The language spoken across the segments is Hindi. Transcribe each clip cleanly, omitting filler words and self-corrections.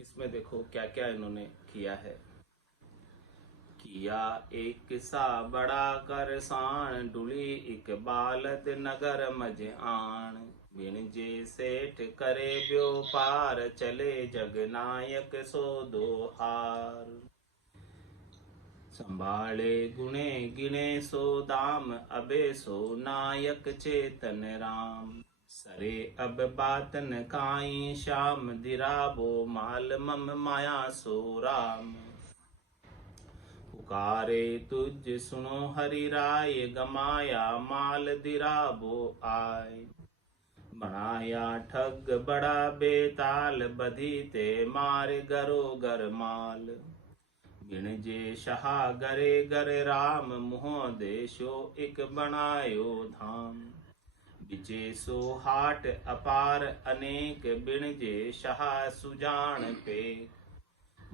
इसमें देखो क्या क्या इन्होंने किया है। किया एक सा बड़ा कर सान, डुली एक बालद नगर मज आन। बिन जे सेठ करे व्यापार, चले जग नायक सो दो हार। संभाले गुणे गिणे सो दाम, अबे सो नायक चेतन राम। सरे अब बात न काई श्याम, दिराबो माल मम माया सो राम। पुकारे तुझ सुनो हरि राय, गमाया माल दिराबो आय। बनाया ठग बड़ा बेताल, बधी ते मार गरो गर माल। बिन जे शहा गरे गर राम, मुँह देशो एक बनायो धाम। बिचे सो हाट अपार अनेक, बिन जे शहा सुजान पे।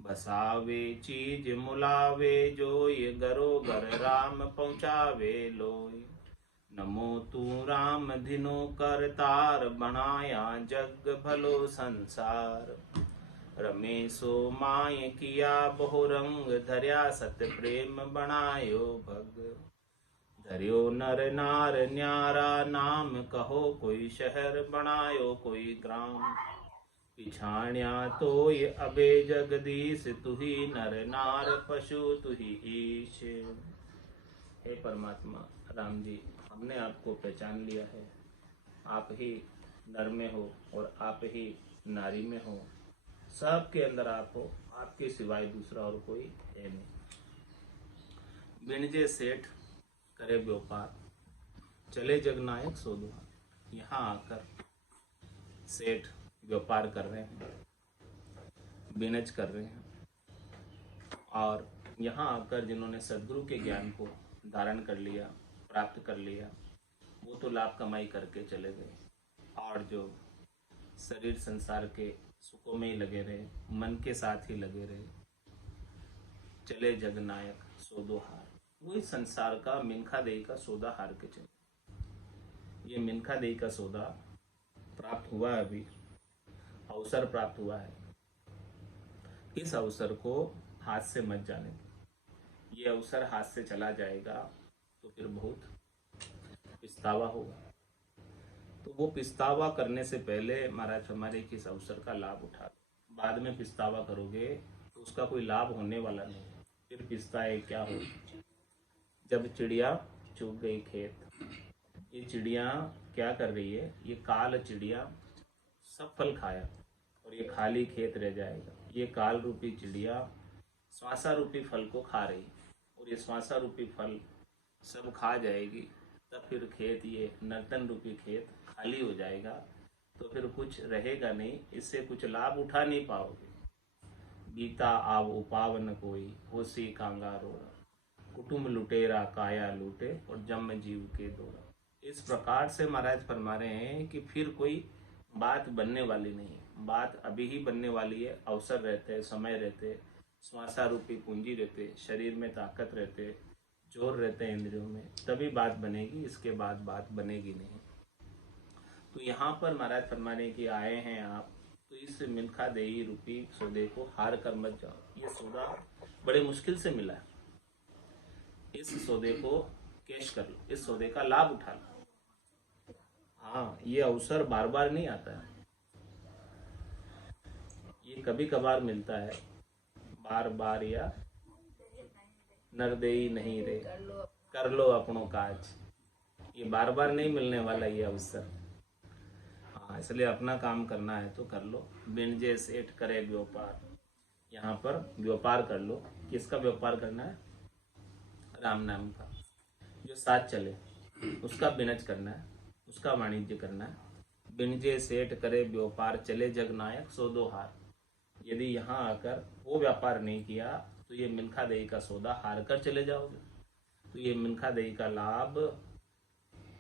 बसावे चीज मुलावे जोय, गरो गर राम पहुँचावे लोय। नमो तू राम धिनो करतार, बनाया जग भलो संसार। रमेशो माय किया बहुरंग, धर्या सत प्रेम बनायो भग। धर्यो नर नार न्यारा नाम, कहो कोई शहर बनायो कोई ग्राम। पिछाण्या तोय अबे जगदीश, तुही नर नार पशु तुही ईश। हे परमात्मा राम जी, हमने आपको पहचान लिया है। आप ही नर में हो और आप ही नारी में हो। सबके अंदर आप हो, आपके सिवाय दूसरा और कोई है नहीं। बिनजे सेठ करे व्यापार, चले जगनायक सो दुहार। यहाँ आकर सेठ व्यापार कर रहे हैं, बिनज कर रहे हैं, और यहाँ आकर जिन्होंने सदगुरु के ज्ञान को धारण कर लिया, प्राप्त कर लिया, वो तो लाभ कमाई करके चले गए। और जो शरीर संसार के सुखों में ही लगे रहे, मन के साथ ही लगे रहे, चले जगनायक सौदो हार। वही संसार का मिनखा देही का सौदा हार के चले। ये मिनखा देही का सौदा प्राप्त हुआ है, अभी अवसर प्राप्त हुआ है। इस अवसर को हाथ से मत जाने दो। ये अवसर हाथ से चला जाएगा तो फिर बहुत पछतावा होगा। तो वो पछतावा करने से पहले महाराज हमारे किस अवसर का लाभ उठा लो। बाद में पछतावा करोगे तो उसका कोई लाभ होने वाला नहीं। फिर पछताए क्या हो। जब चिड़िया चुग गई खेत, ये चिड़िया क्या कर रही है, ये काल चिड़िया सब फल खाया और ये खाली खेत रह जाएगा। ये काल रूपी चिड़िया श्वासा रूपी फल को खा रही, और ये श्वासा रूपी फल सब खा जाएगी। तब फिर खेत, ये नर्तन रूपी खेत खाली हो जाएगा। तो फिर कुछ रहेगा नहीं, इससे कुछ लाभ उठा नहीं पाओगे। बीता आव उपावन कोई, होसी कांगारोड़ा। कुटुंब लुटेरा काया लूटे, और जम जीव के दौरा। इस प्रकार से महाराज फरमा रहे हैं कि फिर कोई बात बनने वाली नहीं। बात अभी ही बनने वाली है। अवसर रहते, समय रहते, श्वासा रूपी पूंजी रहते, शरीर में ताकत रहते, जोर रहते हैं इंद्रियों में, तभी बात बनेगी। इसके बाद बात बनेगी नहीं। तो यहाँ पर महाराज फरमाने की आए हैं आप, तो इस मिल्खा देही रूपी सौदे को हार कर मत जाओ। ये सौदा बड़े मुश्किल से मिला है। इस सौदे को कैश कर लो, इस सौदे का लाभ उठा लो। हाँ, ये अवसर बार बार नहीं आता है, ये कभी कभार मिलता है। बार बार या नरदेई नहीं रे, कर लो अपनों काज। ये बार बार नहीं मिलने वाला ये अवसर। हाँ, इसलिए अपना काम करना है तो कर लो। बिन जे सेठ करे व्यापार, यहाँ पर व्यापार कर लो। किसका व्यापार करना है? राम नाम का। जो साथ चले उसका बिनज करना है, उसका वाणिज्य करना है। बिन जे सेठ करे व्यापार, चले जगनायक सो दो हार। यदि यहाँ आकर वो व्यापार नहीं किया तो ये मिल्खा देही का सौदा हार कर चले जाओगे। तो ये मिल्खा देही का लाभ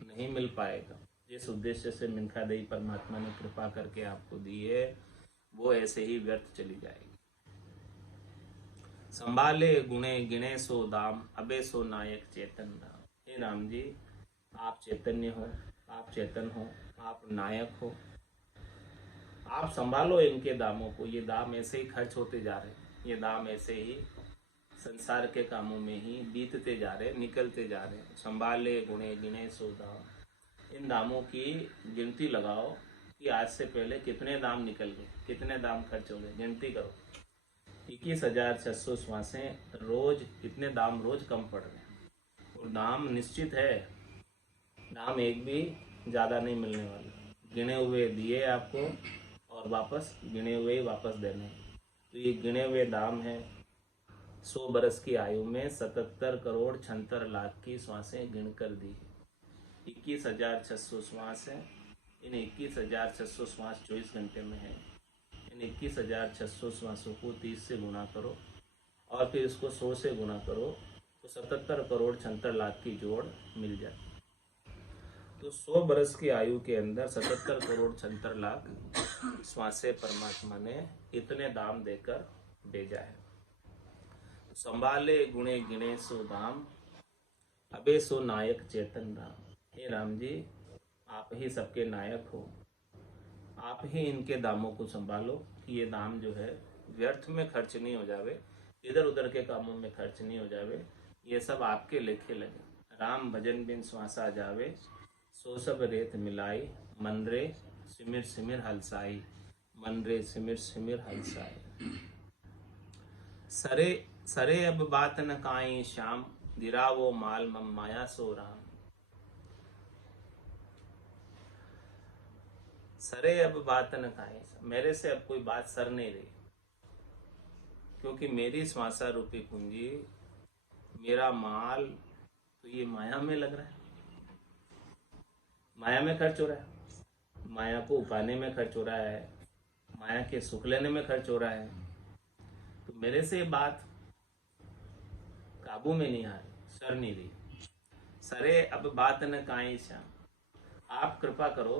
नहीं मिल पाएगा। जिस उद्देश्य से मिल्खा देही परमात्मा ने कृपा करके आपको दी है, वो ऐसे ही व्यर्थ चली जाएगी। संभाले गुणे गिणे सो दाम, अबे सो नायक चेतन राम। हे राम जी, आप चैतन्य हो, आप चेतन हो, आप नायक हो। आप संभालो इनके दामों को। ये दाम ऐसे ही खर्च होते जा रहे हैं, ये दाम ऐसे ही संसार के कामों में ही बीतते जा रहे हैं, निकलते जा रहे हैं। संभाले गुणे गिने सो दाम। इन दामों की गिनती लगाओ कि आज से पहले कितने दाम निकल गए, कितने दाम खर्च हो गए, गिनती करो। 21,600 श्वासें रोज, कितने दाम रोज कम पड़ रहे हैं। और दाम निश्चित है, दाम एक भी ज़्यादा नहीं मिलने वाला। गिने हुए दिए आपको और वापस गिने हुए ही वापस देने हैं। तो ये गिने हुए दाम है। 100 बरस की आयु में 77 करोड़ 76 लाख की श्वासें गिन कर दी है। 21,600 श्वास है। इन 21,600 श्वास 24 घंटे में है। इन 21,600 श्वासों को 30 से गुना करो और फिर इसको 100 से गुना करो तो 77 करोड़ 76 लाख की जोड़ मिल जाती है। तो 100 बरस की आयु के अंदर 77 करोड़ 76 लाख श्वासें परमात्मा ने इतने दाम देकर भेजा है। तो संभाले गुणे गिणे सो दाम, अबे सो नायक चेतन राम। हे राम जी, आप ही सबके नायक हो, आप ही इनके दामों को संभालो कि ये दाम जो है व्यर्थ में खर्च नहीं हो जावे, इधर उधर के कामों में खर्च नहीं हो जावे। ये सब आपके लेखे लगे। राम भजन बिन श्वासा जावे, सो सब रेत मिलाई, मन रे सिमिर सिमिर हलसाई, मन रे सिमिर सिमिर हलसाई। सरे सरे अब बात न काई श्याम, दिरावो माल मम माया सो राम। सरे अब बात न काई, मेरे से अब कोई बात सर नहीं रही, क्योंकि मेरी श्वासा रूपी पूंजी, मेरा माल तो ये माया में लग रहा है, माया में खर्च हो रहा है, माया को पाने में खर्च हो रहा है, माया के सुख लेने में खर्च हो रहा है। तो मेरे से बात काबू में नहीं आ रही, सर नहीं रही। सरे अब बात न काई श्याम, आप कृपा करो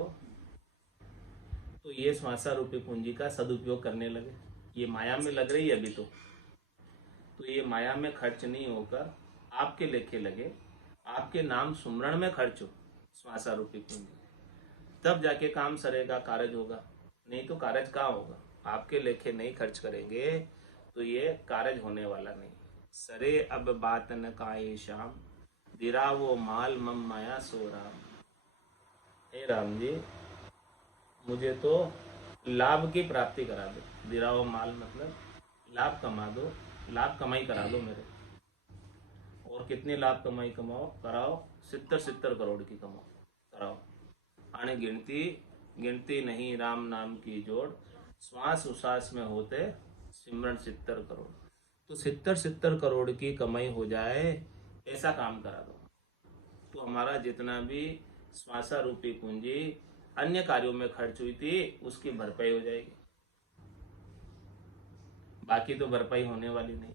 तो ये श्वासा रूपी पूंजी का सदुपयोग करने लगे। ये माया में लग रही है अभी तो ये माया में खर्च नहीं होकर आपके लेखे लगे, आपके नाम सुमरण में खर्च हो श्वासा रूपी पूंजी, तब जाके काम सरेगा, कारज होगा। नहीं तो कारज कहाँ होगा। आपके लेखे नहीं खर्च करेंगे तो ये कारज होने वाला नहीं। सरे अब बात न काए श्याम, दिरा वो माल मम माया सो राम। हे राम जी, मुझे तो लाभ की प्राप्ति करा दो। दिरा वो माल मतलब लाभ कमा दो, लाभ कमाई करा दो मेरे। और कितनी लाभ कमाई कमाओ कराओ, 70 करोड़ की कमाओ कराओ। आने गिनती गिनती नहीं राम नाम की जोड़, श्वास उश्वास में होते सिमरन 70 करोड़। तो 70 करोड़ की कमाई हो जाए ऐसा काम करा दो, तो हमारा जितना भी श्वासा रूपी पूंजी अन्य कार्यों में खर्च हुई थी उसकी भरपाई हो जाएगी। बाकी तो भरपाई होने वाली नहीं,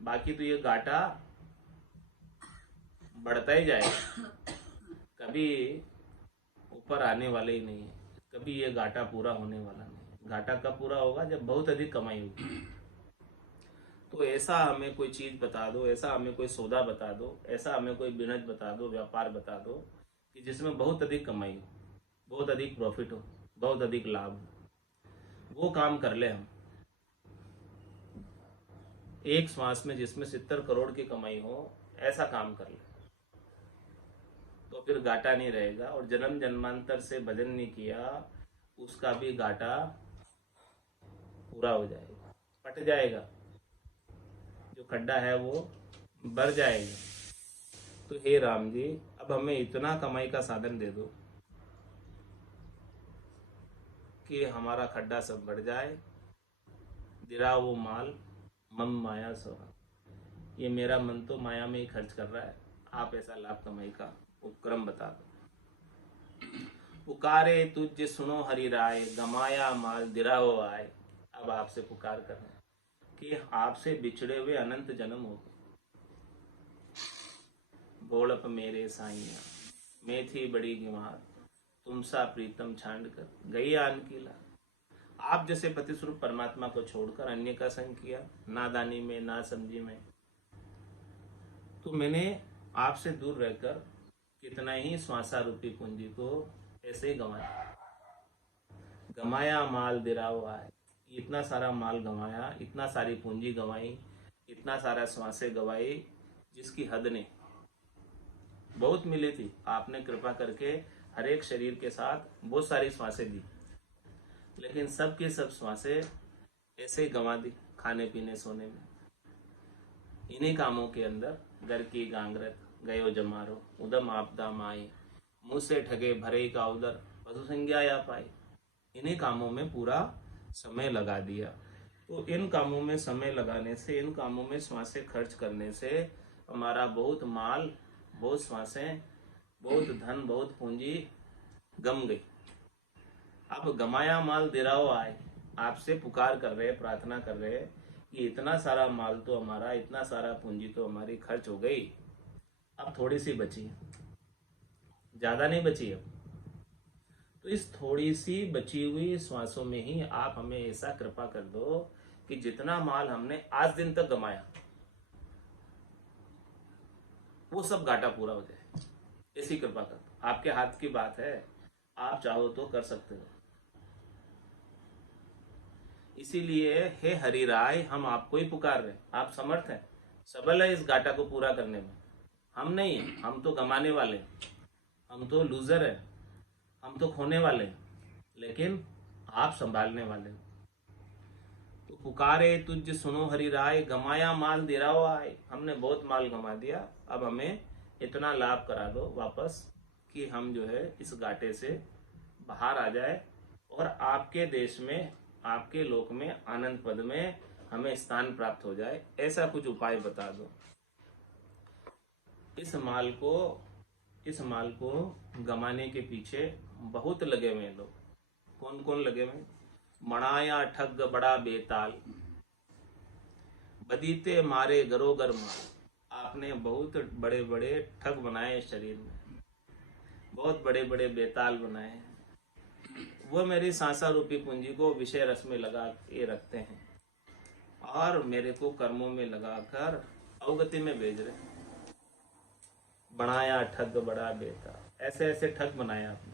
बाकी तो ये घाटा बढ़ता ही जाएगा, कभी ऊपर आने वाले ही नहीं है, कभी ये घाटा पूरा होने वाला नहीं। घाटा कब पूरा होगा, जब बहुत अधिक कमाई होगी। तो ऐसा हमें कोई चीज बता दो, ऐसा हमें कोई सौदा बता दो, ऐसा हमें कोई बिजनेस बता दो, व्यापार बता दो कि जिसमें बहुत अधिक कमाई हो, बहुत अधिक प्रॉफिट हो, बहुत अधिक लाभ हो। वो काम कर ले हम एक श्वास में, जिसमें 70 करोड़ की कमाई हो, ऐसा काम कर ले तो फिर घाटा नहीं रहेगा। और जन्म जन्मांतर से भजन नहीं किया उसका भी घाटा पूरा हो जाएगा, पट जाएगा, जो खड्डा है वो भर जाएगा। तो हे राम जी, अब हमें इतना कमाई का साधन दे दो कि हमारा खड्डा सब बढ़ जाए। दिरा वो माल मम माया सोहा, ये मेरा मन तो माया में ही खर्च कर रहा है, आप ऐसा लाभ कमाई का उपक्रम बता दो। पुकारे तुझ सुनो हरि राय, गमाया माल दिरा हो आए। अब आपसे पुकार कर रहे हैं कि आपसे बिछड़े हुए अनंत जन्म हो गए। बोलप मेरे साइया, मैं थी बड़ी बीमार, तुमसा प्रीतम छांड कर गई आन की ला। आप जैसे पति स्वरूप परमात्मा को छोड़कर अन्य का संग किया, नादानी में, ना समझी में। तो मैंने आपसे दूर रहकर कितना ही श्वासा रूपी पूंजी को ऐसे ही गंवाया। गमाया माल दिरा हुआ है, इतना सारा माल गंवाया, इतना सारी पूंजी गंवाई, इतना सारा श्वासें गंवाई जिसकी हद नहीं। बहुत मिली थी, आपने कृपा करके हर एक शरीर के साथ बहुत सारी श्वासें दी, लेकिन सब की सब श्वासें ऐसे ही गंवा दी खाने पीने सोने में। इन्हीं कामों के अंदर घर की गांगरत गयो जमारो, उदम आपदा माई, मुँह से ठगे भरे का उदर, पशु संज्ञा या पाई। इन्हीं कामों में पूरा समय लगा दिया। तो इन कामों में समय लगाने से, इन कामों में श्वासें खर्च करने से हमारा बहुत माल, बहुत श्वासें, बहुत धन, बहुत पूंजी गम गई। अब गमाया माल दिराओ आए, आपसे पुकार कर रहे, प्रार्थना कर रहे कि इतना सारा माल तो हमारा, इतना सारा पूंजी तो हमारी खर्च हो गई, अब थोड़ी सी बची है, ज्यादा नहीं बची अब। तो इस थोड़ी सी बची हुई श्वासों में ही आप हमें ऐसा कृपा कर दो कि जितना माल हमने आज दिन तक गमाया वो सब घाटा पूरा हो जाए, ऐसी कृपा कर दो। आपके हाथ की बात है, आप चाहो तो कर सकते हो। इसीलिए हे हरि राय, हम आपको ही पुकार रहे, आप समर्थ हैं, सबल है इस घाटा को पूरा करने में। हम नहीं है, हम तो गंवाने वाले, हम तो लूजर है, हम तो खोने वाले, लेकिन आप संभालने वाले। तो पुकारे तुझ सुनो हरि राय, गमाया माल दिराओ आए। हमने बहुत माल गंवा दिया, अब हमें इतना लाभ करा दो वापस कि हम जो है इस घाटे से बाहर आ जाए और आपके देश में, आपके लोक में, आनंद पद में हमें स्थान प्राप्त हो जाए। ऐसा कुछ उपाय बता दो। इस माल को गमाने के पीछे बहुत लगे हुए लोग। कौन कौन लगे हुए? मणाया ठग बड़ा बेताल, बदीते मारे गरोगर माल। आपने बहुत बड़े बड़े ठग बनाए शरीर में, बहुत बड़े बड़े बेताल बनाए हैं। वो मेरी सांसा रूपी पूंजी को विषय रस में लगा के रखते हैं और मेरे को कर्मों में लगाकर अवगति में भेज रहे हैं। बनाया ठग बड़ा बेताल, ऐसे ऐसे ठग बनाया आपने।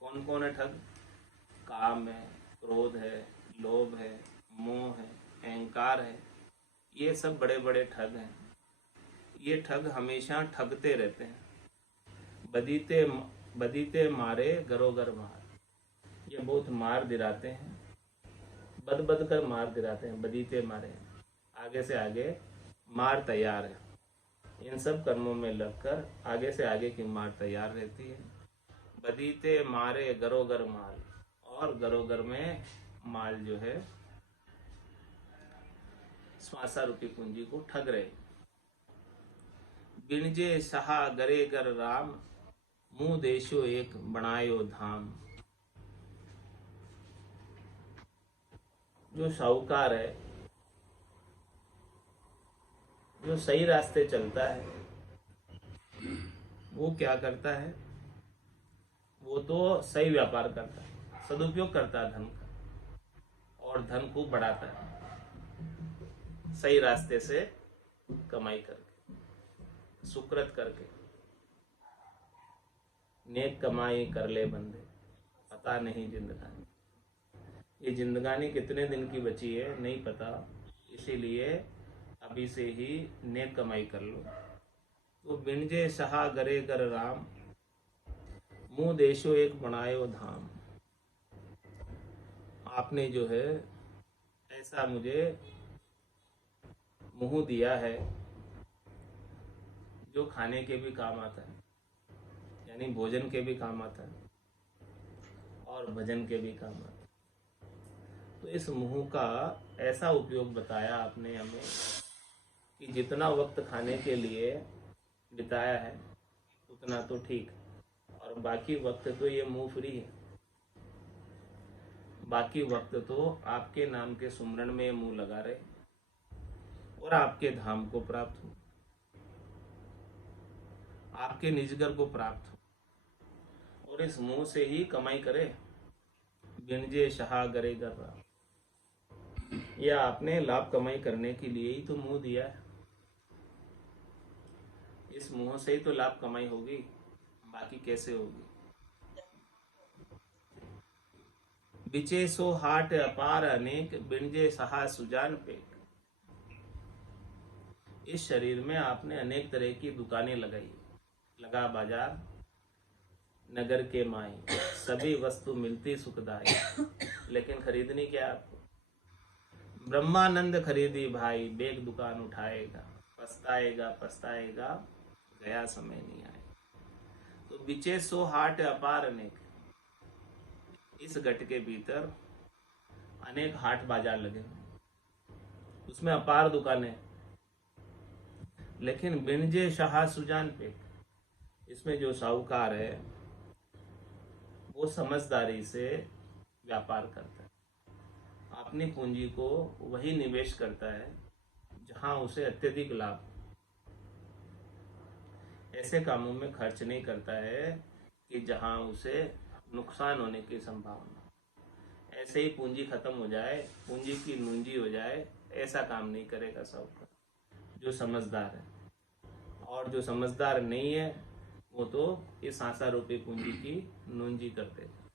कौन कौन है ठग? काम है, क्रोध है, लोभ है, मोह है, अहंकार है, ये सब बड़े बड़े ठग हैं। ये ठग हमेशा ठगते रहते हैं। बदीते बदीते मारे गरोगर मार, ये बहुत मार दिलाते हैं, बद बद कर मार दिलाते हैं। बदीते मारे, आगे से आगे मार तैयार है। इन सब कर्मों में लगकर आगे से आगे की मार तैयार रहती है। बदीते मारे गरोगर माल, और गरोगर में माल जो है श्वासा रूपी पूंजी को ठग रहे। बिनजे सहा गरे गर राम, मुंह देशो एक बनायो धाम। जो साहूकार है, जो सही रास्ते चलता है, वो क्या करता है? वो तो सही व्यापार करता है, सदुपयोग करता है धन का, और धन को बढ़ाता है सही रास्ते से कमाई करके, सुकृत करके। नेक कमाई कर ले बंदे, पता नहीं जिंदगानी। ये जिंदगानी कितने दिन की बची है नहीं पता, इसीलिए अभी से ही नेक कमाई कर लो। तो बिनजे सहा गरे गर राम, मुंह देशो एक बनायो धाम। आपने जो है ऐसा मुझे मुंह दिया है जो खाने के भी काम आता है, यानी भोजन के भी काम आता है और भजन के भी काम आता है। तो इस मुंह का ऐसा उपयोग बताया आपने हमें कि जितना वक्त खाने के लिए बिताया है उतना तो ठीक, और बाकी वक्त तो ये मुंह फ्री है। बाकी वक्त तो आपके नाम के सुमरण में मुंह लगा रहे और आपके धाम को प्राप्त हो, आपके निजगर को प्राप्त हो, और इस मुंह से ही कमाई करे। बिनजे शहा गरे गर राम, यह आपने लाभ कमाई करने के लिए ही तो मुंह दिया है। इस मुंह से ही तो लाभ कमाई होगी, बाकी कैसे होगी? बिचे सो हाट अपार अनेक, बिनजे सहा सुजान पे। इस शरीर में आपने अनेक तरह की दुकानें लगाई, लगा बाजार नगर के माई, सभी वस्तु मिलती सुखदाई, लेकिन खरीदनी क्या आपको? ब्रह्मानंद खरीदी भाई, बेग दुकान उठाएगा, पछताएगा पछताएगा, गया समय नहीं आएगा। तो बिचे सो हाट अपार अनेक, इस घट के भीतर अनेक हाट बाजार लगे हुए, उसमें अपार दुकानें, लेकिन बिनजे शाह सुजान पे, इसमें जो साहूकार है वो समझदारी से व्यापार करता है, अपनी पूंजी को वही निवेश करता है जहां उसे अत्यधिक लाभ, ऐसे कामों में खर्च नहीं करता है कि जहां उसे नुकसान होने की संभावना, ऐसे ही पूंजी खत्म हो जाए, पूंजी की नूंजी हो जाए, ऐसा काम नहीं करेगा साहूकार जो समझदार है। और जो समझदार नहीं है वो तो इस आशा रूपी पूंजी की नूंजी कर देगा।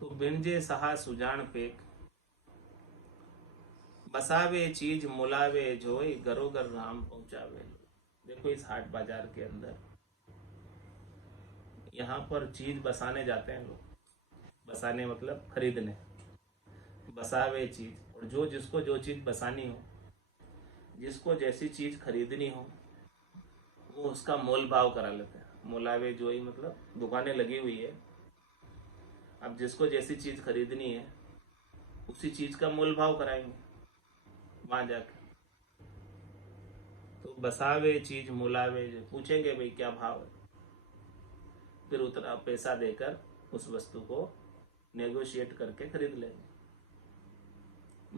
तो बिनजे सहा सुजान पेक, बसावे चीज मुलावे जोई, गरोगर राम पहुंचावे। देखो इस हाट बाजार के अंदर यहाँ पर चीज बसाने जाते हैं लोग, बसाने मतलब खरीदने, बसावे चीज, और जो जिसको जो चीज बसानी हो, जिसको जैसी चीज खरीदनी हो, वो उसका मोल भाव करा लेते हैं। मुलावे जोई मतलब दुकानें लगी हुई है, अब जिसको जैसी चीज खरीदनी है उसी चीज का मोल भाव कराएंगे वहां जाकर। तो बसावे चीज मुलावे, जो पूछेंगे भाई क्या भाव है, फिर उतना पैसा देकर उस वस्तु को नेगोशिएट करके खरीद लेंगे,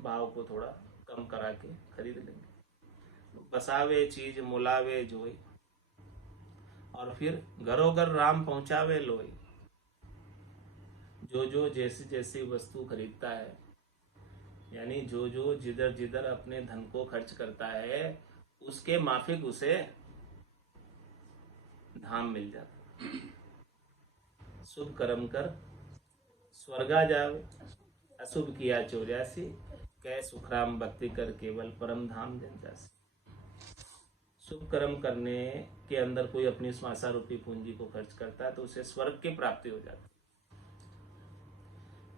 भाव को थोड़ा कम करा के खरीद लेंगे। बसावे चीज मुलावे जोई, और फिर घरोघर राम पहुंचावे लोई। जो जो जैसी जैसी वस्तु खरीदता है, यानी जो जो जिधर जिधर अपने धन को खर्च करता है, उसके माफिक उसे धाम मिल जाता। शुभ कर्म कर स्वर्गा जावे, अशुभ किया 84, कै सुखराम भक्ति कर केवल परम धाम जन जासी। शुभ कर्म करने के अंदर कोई अपनी श्वासा रूपी पूंजी को खर्च करता है तो उसे स्वर्ग की प्राप्ति हो जाती है।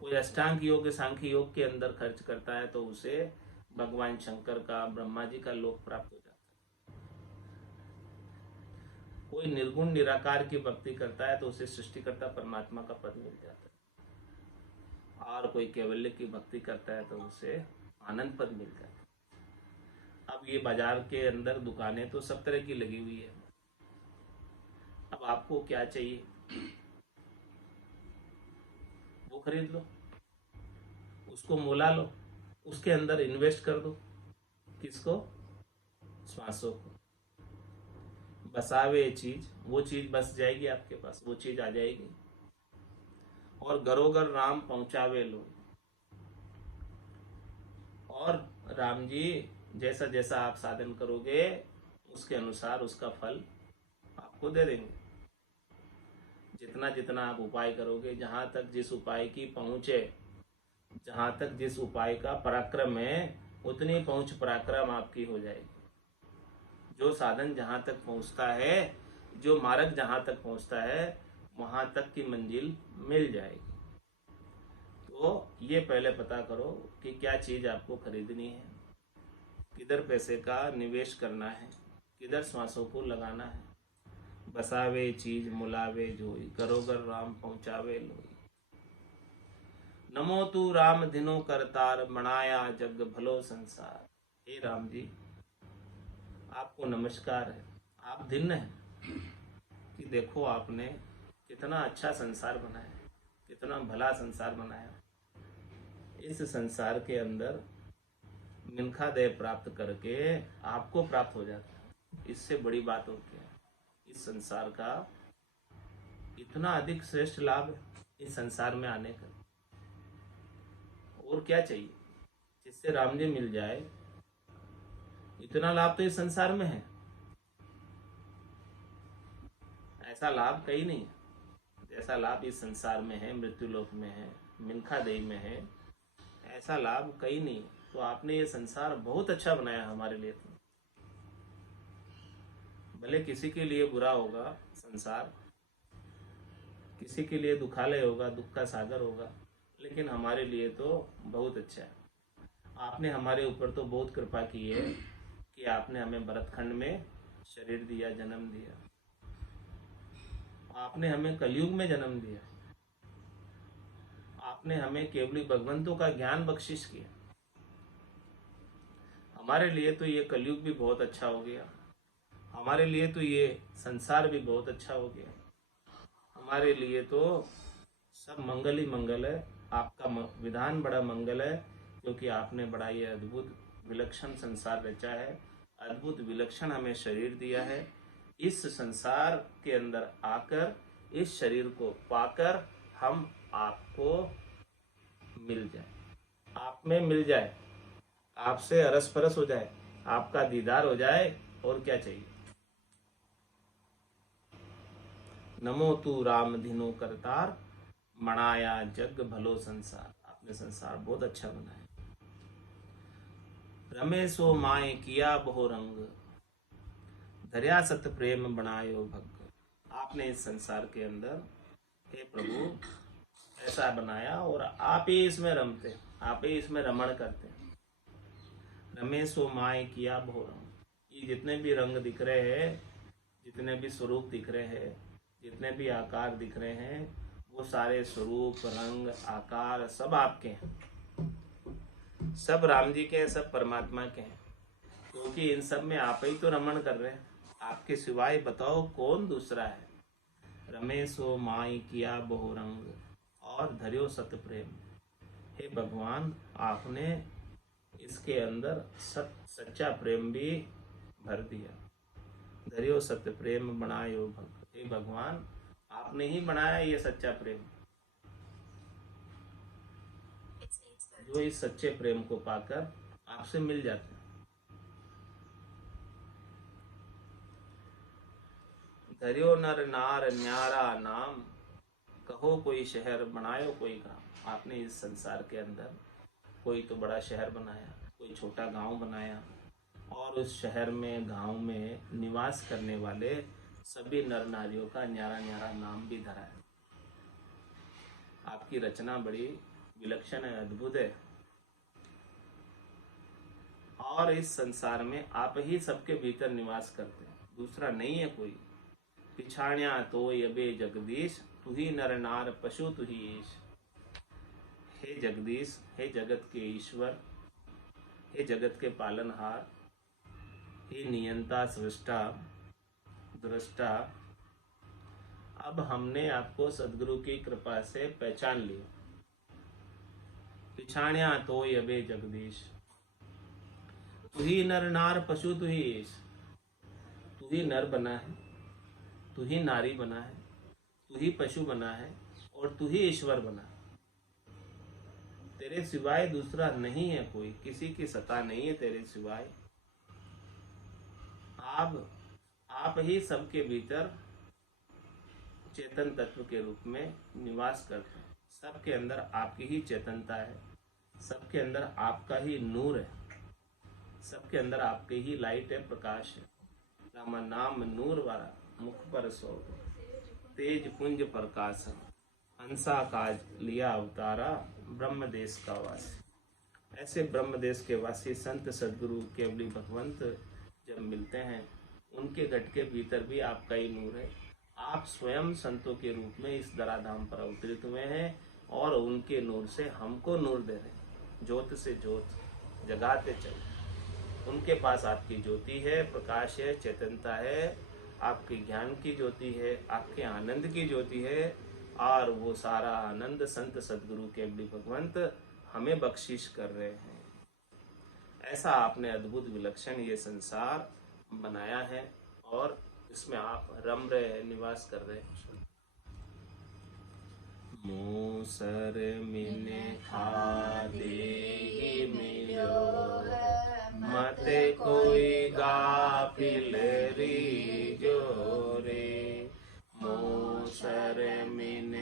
कोई अष्टांग योग सांख्य योग के अंदर खर्च करता है तो उसे भगवान शंकर का, ब्रह्मा जी का लोक प्राप्त हो जाता है। कोई निर्गुण निराकार की भक्ति करता है तो उसे सृष्टिकर्ता परमात्मा का पद मिल जाता है, और कोई कैवल्य की भक्ति करता है तो उसे आनंद पद मिल जाता है। अब ये बाजार के अंदर दुकानें तो सब तरह की लगी हुई है, अब आपको क्या चाहिए वो खरीद लो, उसको मोला लो, उसके अंदर इन्वेस्ट कर दो। किसको? श्वासों को। बसावे चीज, वो चीज बस जाएगी आपके पास, वो चीज आ जाएगी। और घरोघर राम पहुंचावे लो, और राम जी जैसा जैसा आप साधन करोगे उसके अनुसार उसका फल आपको दे देंगे। जितना जितना आप उपाय करोगे, जहां तक जिस उपाय की पहुंचे, जहां तक जिस उपाय का पराक्रम है, उतनी पहुंच पराक्रम आपकी हो जाएगी। जो साधन जहां तक पहुंचता है, जो मार्ग जहां तक पहुंचता है, वहां तक की मंजिल मिल जाएगी। तो ये पहले पता करो कि क्या चीज आपको खरीदनी है, किधर पैसे का निवेश करना है, किधर श्वासों को लगाना है। बसावे चीज मुलावे जोई, घरोघर राम पहुंचावे लोई। नमो तू राम दिनो करतार, बनाया जग भलो संसार। हे राम जी, आपको नमस्कार है, आप दिन हैं कि देखो आपने कितना अच्छा संसार बनाया, कितना भला संसार बनाया। इस संसार के अंदर मिनखा देह प्राप्त करके आपको प्राप्त हो जाता है, इससे बड़ी बात और क्या है। इस संसार का इतना अधिक श्रेष्ठ लाभ इस संसार में आने का, और क्या चाहिए जिससे राम जी मिल जाए। इतना लाभ तो इस संसार में है, ऐसा लाभ कहीं नहीं है। जैसा लाभ इस संसार में है, मृत्युलोक में है, मिनखा देही में है, ऐसा लाभ कहीं नहीं। तो आपने ये संसार बहुत अच्छा बनाया हमारे लिए। तो भले किसी के लिए बुरा होगा संसार, किसी के लिए दुखालय होगा, दुख का सागर होगा, लेकिन हमारे लिए तो बहुत अच्छा है। आपने हमारे ऊपर तो बहुत कृपा की है कि आपने हमें भरतखंड में शरीर दिया, जन्म दिया। आपने हमें कलयुग में जन्म दिया। आपने हमें केवली भगवंतों का ज्ञान बख्शिश किया। हमारे लिए तो ये कलयुग भी बहुत अच्छा हो गया। हमारे लिए तो ये संसार भी बहुत अच्छा हो गया। हमारे लिए तो सब मंगल ही मंगल है। आपका विधान बड़ा मंगल है, क्योंकि आपने बड़ा ये अद्भुत विलक्षण संसार रचा है, अद्भुत विलक्षण हमें शरीर दिया है। इस संसार के अंदर आकर, इस शरीर को पाकर हम आपको मिल जाए, आप में मिल जाए, आपसे अरस परस हो जाए, आपका दीदार हो जाए, और क्या चाहिए। नमो तू राम धिनो करतार, मनाया जग भलो संसार। आपने संसार बहुत अच्छा बनाया। रमेशो माए किया बहु रंग, धर्या सत प्रेम बनायो भग। आपने इस संसार के अंदर, हे प्रभु, ऐसा बनाया और आप ही इसमें रमते, आप ही इसमें रमण करते। रमेशो माए किया बहु रंग। ये जितने भी रंग दिख रहे हैं, जितने भी स्वरूप दिख रहे हैं, जितने भी आकार दिख रहे हैं, वो सारे स्वरूप, रंग, आकार सब आपके हैं, सब राम जी के हैं, सब परमात्मा के हैं। क्योंकि इन सब में आप ही तो रमण कर रहे हैं। आपके सिवाय बताओ कौन दूसरा है। रमेशो माई किया बहु रंग, और धर्यो सत प्रेम। हे भगवान, आपने इसके अंदर सच्चा प्रेम भी भर दिया। धर्यो सत्य प्रेम बनायो भग। हे भगवान, आपने ही बनाया ये सच्चा प्रेम, जो इस सच्चे प्रेम को पाकर आपसे मिल जाते हैं। धर्यो नर नार न्यारा नाम, कहो कोई शहर बनायो कोई गांव। आपने इस संसार के अंदर कोई तो बड़ा शहर बनाया, कोई छोटा गांव बनाया, और उस शहर में, गांव में निवास करने वाले सभी नर नारियों का न्यारा न्यारा नाम भी धरा है। आपकी रचना बड़ी विलक्षण है, अद्भुत है। और इस संसार में आप ही सबके भीतर निवास करते हैं, दूसरा नहीं है कोई। पिछाण्या तो यबे जगदीश, तू ही नर नार पशु तू ही ईश। हे जगदीश, हे जगत के ईश्वर, हे जगत के पालनहार, हे नियंता सृष्टा दृष्टा, अब हमने आपको सदगुरु की कृपा से पहचान लिया। पिछाण्या तो यबे जगदीश, तू ही नर नार पशु तू ही ईश। तू ही नर बना है, तू ही नारी बना है, तू ही पशु बना है, और तू ही ईश्वर बना है। तेरे सिवाय दूसरा नहीं है कोई, किसी की सत्ता नहीं है तेरे सिवाय। आप ही सबके भीतर चेतन तत्व के रूप में निवास करते हैं। सबके अंदर आपकी ही चेतनता है, सबके अंदर आपका ही नूर है, सबके अंदर आपकी ही लाइट है, प्रकाश है। रामा नाम नूर वाला मुख पर सो, तेज पुंज प्रकाश, हंसा काज लिया अवतारा, ब्रह्म देश का वासी। ऐसे ब्रह्म देश के वासी संत सदगुरु केवली भगवंत जब मिलते हैं, उनके घट के भीतर भी आपका ही नूर है। आप स्वयं संतों के रूप में इस धराधाम पर अवतरित हुए हैं, और उनके नूर से हमको नूर दे रहे हैं। ज्योत से ज्योत जगाते चले। उनके पास आपकी ज्योति है, प्रकाश है, चेतनता है, आपके ज्ञान की ज्योति है, आपके आनंद की ज्योति है, और वो सारा आनंद संत सदगुरु केवली भगवंत हमें बख्शिश कर रहे हैं। ऐसा आपने अद्भुत विलक्षण ये संसार बनाया है, और इसमें आप रम रहे हैं, निवास कर रहे हैं। मूसर मिने खादे मिलो, मत कोई गाफिल रीजो रे। मूसर मिने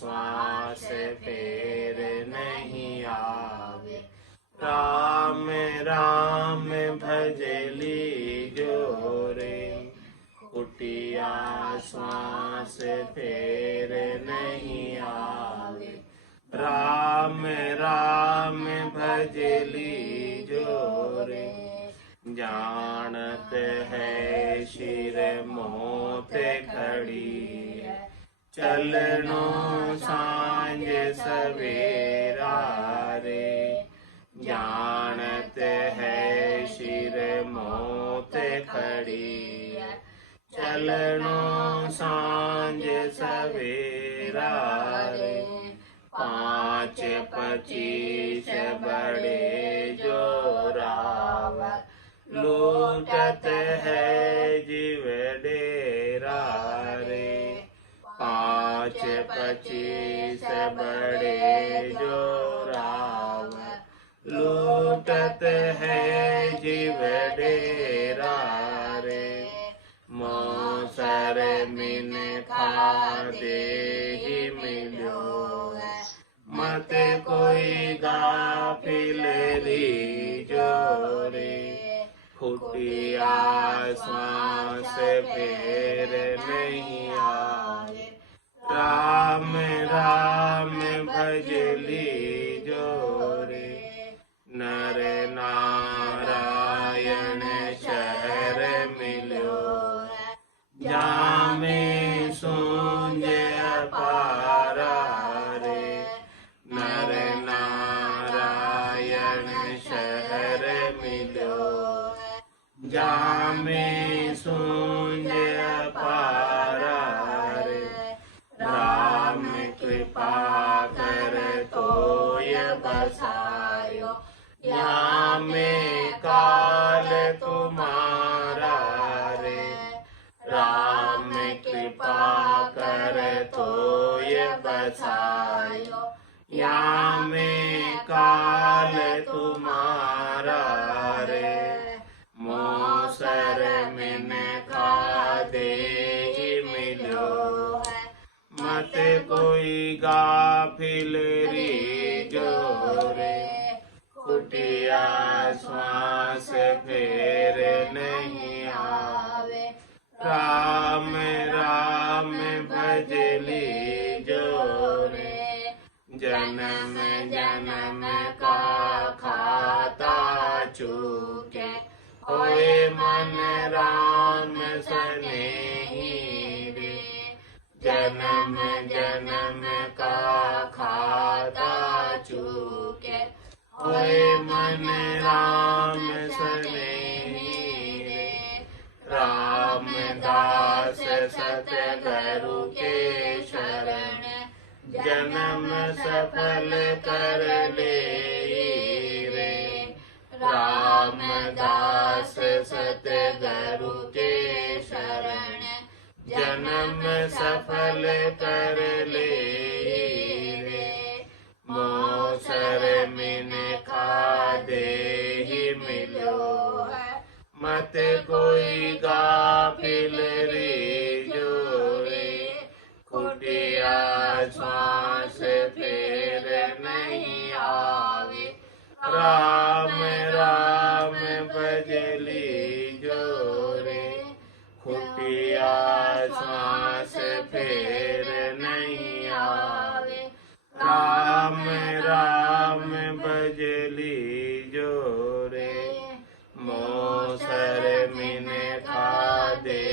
श्वास फिर नहीं आवे। राम राम भजली जोरे, कुटिया श्वास फिर नहीं आवे। राम राम भजली जोरे, जानत है शिर मोत खड़ी है। चलनो सांझ सवेरा रे, जानत है शिर मोत खड़ी है। चलनो सांझ सवेरा रे, 5 25 बड़े जोरावर। लूटत है जीव डेरा रे, 5 25 बड़े जोरावर। लूटत है जीव डेरा रे, मौसर मिन खा दे मिलो है। मत कोई गाफिल री जोरे, कुटिया श्वास फिर नहीं आवे। राम राम भजली जोरे, नर नारायण शहर मिलो है। जामे सूंझ अपारा रे, नर नारायण शहर मिलो है। जामे सूंझ अपारा रे, राम कृपा कर तोय बसायो। यहाँ में काल तुम्हारा रे, राम कृपा कर तोय बसायो। यहाँ में काल तुम्हारा रे, मौसर मिन खा दे मिलो है। मत कोई गाफिल री जोरे, कुटिया श्वास फिर नहीं आवे। राम राम भजली जोरे, जन्म जन्म का खाता चूके। होए मन राम सनेही रे, जन्म जन्म का खाता चूके। होए मन राम सनेही रे, रामदास सतगुरु के शरण। जन्म सफल कर ले रे, रामदास सतगुरु के शरण। जन्म सफल कर ले रे, मौसर मिन खा दे मिलो है। मत कोई गाफिल री जोरे, कुटिया श्वास फिर नहीं आवे। राम राम भजली जोरे, कुटिया श्वास फिर नहीं आवे। राम राम भजली जोरे, मौसर मिन खा दे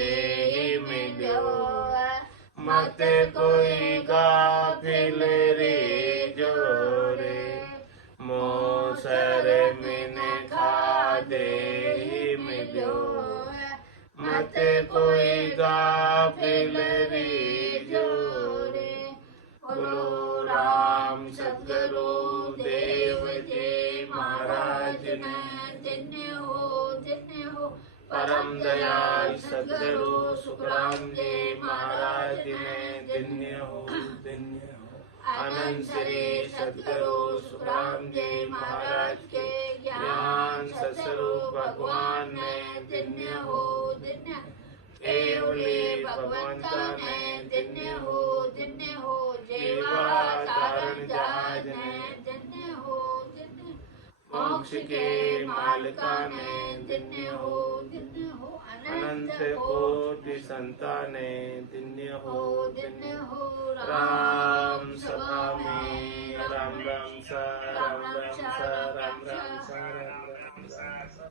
मिलो है। मत कोई गाफिल री जोरे, मौसर मिन खा दे मिलो है। मत कोई गाफिल री जोरे। बोलो राम सतगुरु देव जी महाराज ने धन्य हो। परम दयाल सतगुरु सुखराम जी महाराज ने धन्य हो। आनंद श्री सतगुरु सुखराम जी महाराज के ज्ञान सतस्वरूप भगवान ने धन्य हो। केवली भगवंता ने धन्य हो। सेवा तारण जहाज ने, धन्य हो मोक्ष के मालिका ने, धन्य हो अनंत कोटि संताने, धन्य हो राम सभा में, राम राम सा, राम राम सा, राम राम सा, राम राम सा।